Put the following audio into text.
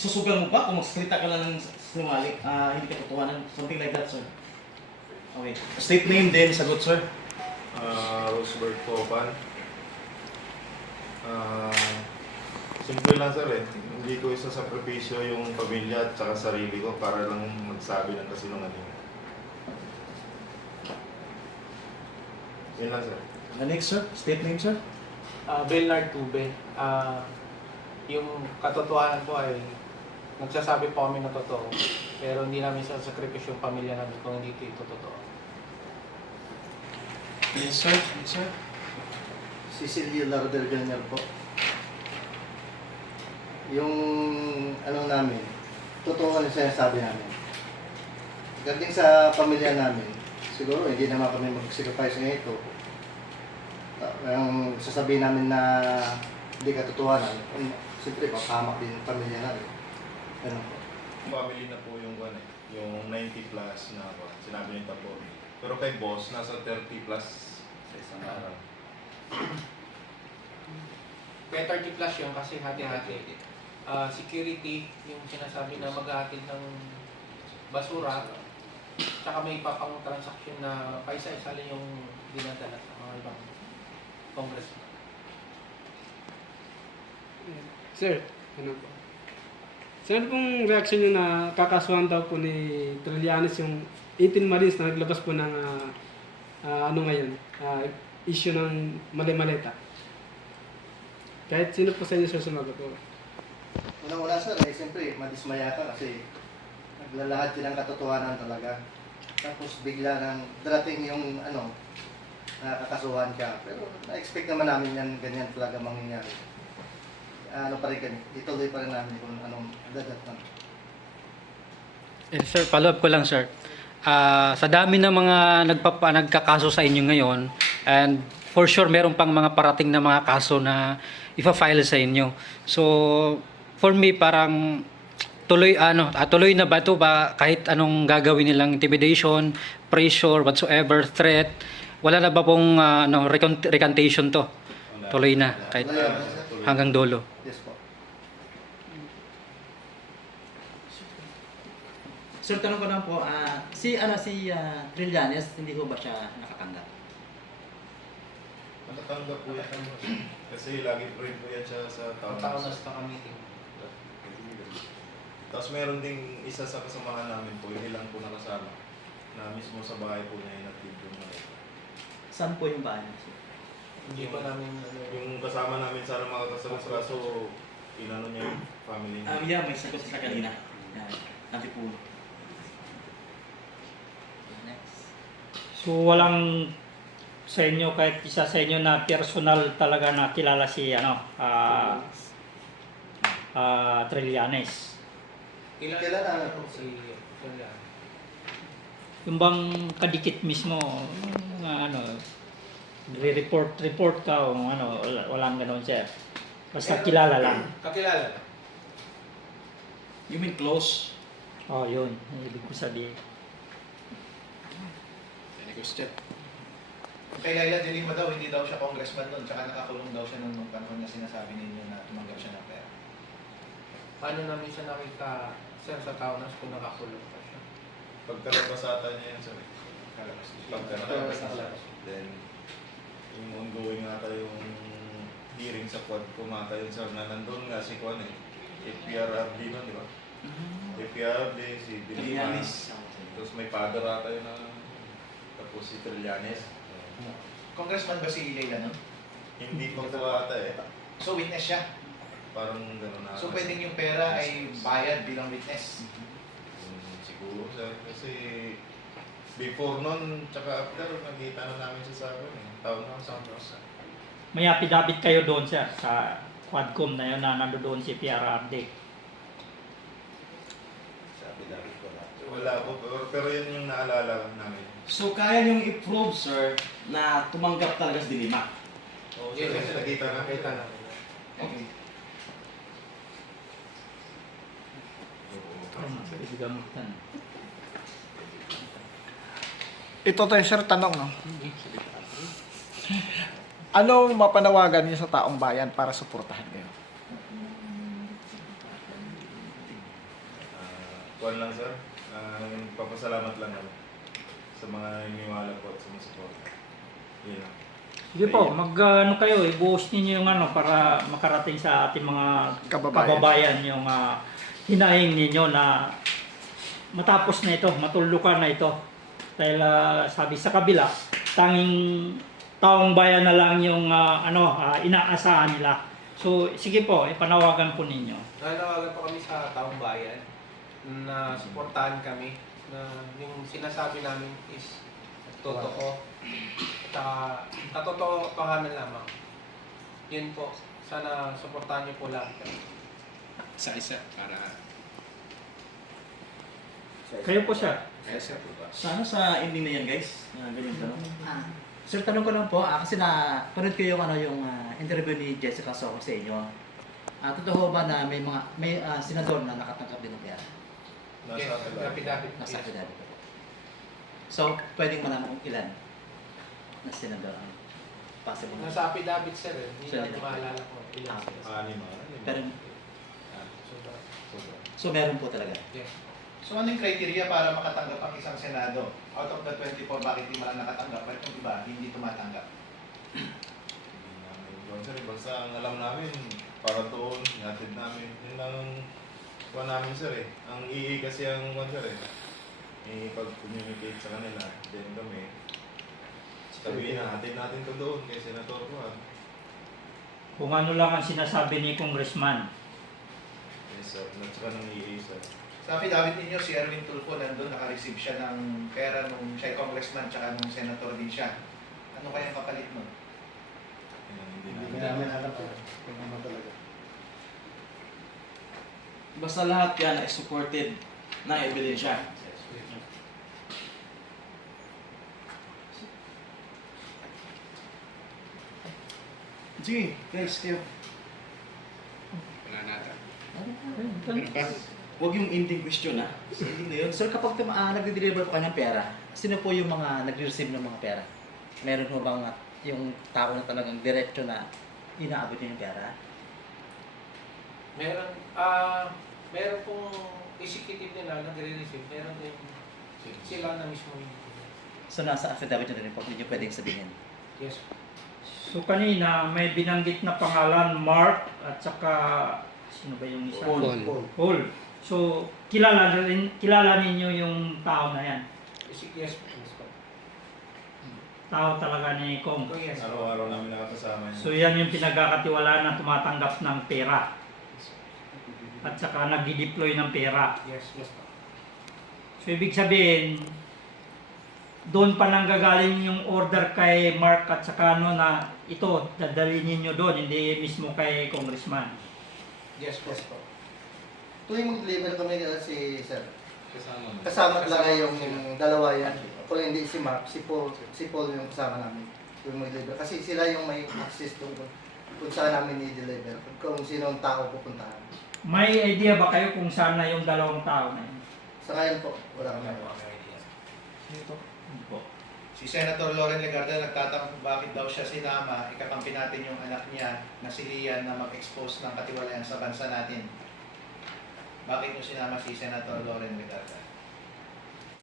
isusugal mo ba kung magsalita ka lang ng sinungaling, hindi ka tutuwanan, something like that, sir. Okay. State name din, sagot, sir. Roseburg Copan. Simple lang sir eh. Hindi ko isa sa sakripisyo yung pamilya at saka sarili ko para lang magsabi ng kasinungaling. Yan lang sir. The next, sir. State name, sir. Bernard Tube. Yung katotohanan po ay nagsasabi po kami na totoo, pero hindi namin sasakripisyo yung pamilya namin kung hindi ito totoo. Yes, sir. Yes, sir. Cecilio Lardel Jr. po. Yung ano namin, totoo ano sinasabi namin. Pagdating sa pamilya namin, siguro hindi naman kami mag-sacrifice ng ito. Ang sasabihin namin na hindi katotohanan, siyempre mapahamak din yung pamilya namin. Ganun po. Family na po yung yung 90 plus na ako. Sinabi ni Tapo. Pero kay boss, nasa 30 plus sa isang araw. Kaya 30 plus yun kasi hati-hati. Security, yung sinasabi na maghahatid ng basura, tsaka may ipapang transaction na paisa-isa lang yung dinadala sa mga ibang congressman. Sir, ano po? Sir, pong reaction nyo na kakasuhan daw po ni Trillanes yung 18 Maris na naglabas po ng ano ngayon, issue ng mali-maleta. Kahit sino po sa inyo sir sumagot po. Unang-una sir, siyempre madismaya ka kasi naglalahad din ng katotohanan talaga. Tapos bigla nang darating yung nakakasuhan ka. Pero na-expect naman namin yan, ganyan talaga mangyayari. Pa rin kami, ituloy pa rin namin kung anong dadatnan. Sir, follow up ko lang sir. Sa dami ng mga nagkakaso sa inyo ngayon, and for sure meron pang mga parating na mga kaso na ipa-file sa inyo. So, for me parang tuloy na ba ito ba kahit anong gagawin nilang intimidation, pressure, whatsoever, threat, wala na ba pong recantation to? Tuloy na kahit hanggang dulo. Yes po. Sir, tanong ko lang po, si Trillanes, hindi ko ba siya nakatanggap? Nakatanggap po yan. Kasi lagi friend ko yan siya sa Taon na sa meeting. Tapos meron ding isa sa kasamahan namin po, yung ilang po nakasama, na mismo sa bahay po niya inatid yung Saan po yung bahay niya, sir? Hindi pa namin yung kasama namin sana makakasagot kaso inano niya yung family niya. Yeah, may sagot sa kanina. Natipuno. Next. So walang sa inyo kahit isa sa inyo na personal talaga na kilala si Trillanes. Kailan po? si Yung bang kadikit mismo report ka o walang ganoon sir. Basta kilala lang. Kakilala. You mean close? Oh, yun. Ang ibig ko sabihin. Any question? Kay Laila de Lima daw, hindi daw siya congressman noon, tsaka nakakulong daw siya nung panahon na sinasabi ninyo na tumanggap siya ng pera. Paano namin siya nakita, sir, sa Kaunas kung nakakulong pa siya? Pagkalabasata niya yan sir. Kalabas niya. Pagkalabas niya. Then, yung ongoing nga yung hearing sa quad ko nga yun sir, na nandun nga si Kwan FPRRD nun, di ba? FPRRD, si Trillanes. Tapos may father ata yun na tapos si Trillanes. Congressman ba si Laila noon? Hindi pa po ata eh. So witness siya. Parang gano'n na. So pwedeng yung pera ay bayad bilang witness. Siguro sir, kasi before nun, tsaka after, nakita na namin siya sa akin eh. Taon na sa Rosa. May affidavit kayo doon sir sa Quadcom na yun na nandoon si PRRD. Sabi namin ko na. Wala po, pero yun yung naalala namin. So, kaya niyong i-prove, sir, na tumanggap talaga si Dilima? Oo, sir, kasi nakita na. Nakita namin. Okay. Ito tayo sir, tanong no? Ano mapanawagan niyo sa taong bayan para suportahan kayo? kuwan lang sir, papasalamat lang ako sa mga iniwala po at sumusuporta. Yun lang. Sige po, ano kayo, i-buhos ninyo yung ano para makarating sa ating mga kababayan yung hinaing ninyo na matapos na ito, matulukan na ito. Dahil sabi sa kabila, tanging taong bayan na lang yung inaasahan nila. So sige po, ipanawagan po ninyo. Nanawagan po kami sa taong bayan na suportahan kami na yung sinasabi namin is totoo at katotohanan lamang. Yun po, sana suportahan niyo po lahat. Isa-isa para Kayo po sir. Sana sa ending na yan guys, ganyan tanong. Sir, tanong ko lang po, kasi panood ko yung, yung interview ni Jessica Soho sa inyo. Totoo ba na may senador na nakatanggap din ng pera? Yes, rapid-rapid. Nasa affidavit po. So, pwedeng malaman kung ilan na senador ang possible. Nasa affidavit sir, hindi Sir, natin maalala ko ilan Ah. sila. Anim. Pero, Sobra. so meron po talaga. Yes. So ano yung criteria para makatanggap ang isang Senado? Out of the 24, bakit di man lang nakatanggap? Bakit yung iba hindi tumatanggap? Hindi namin yun sir, basta ang alam namin, para doon, hatid namin. Yun lang ang kuwan namin sir eh. Ang EA kasi ang kuwan sir eh. Pag-communicate sa kanila, then kami, sabihin na, hatid natin to doon kay Senator Juan. Kung ano lang ang sinasabi ni Congressman. Yes sir, at saka ng EA sir. Sa affidavit ninyo, si Erwin Tulfo nandun, naka-receive siya ng pera nung siya ay congressman tsaka nung senator din siya. Ano kayang kapalit nun? Yun, hindi Hindi namin. namin alam kung ano talaga. Basta lahat yan ay supported ng ebidensya. Sige, guys, kayo. wala natin. Huwag yung ending question Sa ending na yun. Sir, kapag nagde-deliver po kayo ng pera, sino po yung mga nag-receive ng mga pera? Meron mo bang yung tao na talagang diretso na inaabot niya yung pera? Meron pong executive nila na nagre-receive, meron din sila na mismo yung So, nasa affidavit nyo rin po, hindi nyo pwedeng sabihin. yes. So kanina may binanggit na pangalan Mark at saka sino ba yung isa? Paul. So kilala ninyo yung tao na yan. Yes, yes po. Tao talaga ni Kong. Oh, yes. Araw-araw namin nakakasama yun. So yan yung pinagkakatiwalaan na tumatanggap ng pera. At saka nag-deploy ng pera. Yes, yes po. So ibig sabihin, doon pa nanggagaling yung order kay Mark at saka na ito, dadalhin ninyo doon, hindi mismo kay Congressman. Yes po. Yes po. Tuwing mag-deliver kami si Sir, Kasama mo. kasama talaga yung dalawa yan. Kung hindi si Mark, si Paul yung kasama namin. Tuwing mag-deliver. Kasi sila yung may access doon kung saan namin i-deliver. Kung sino ang tao pupuntahan. May idea ba kayo kung saan na yung dalawang tao na yun? Sa ngayon po, wala kami. Si Senator Loren Legarda nagtatanong kung bakit daw siya sinama, ikakampi natin yung anak niya na si Lian na mag-expose ng katiwalayan sa bansa natin. Bakit nyo sinama si Senator Loren Legarda?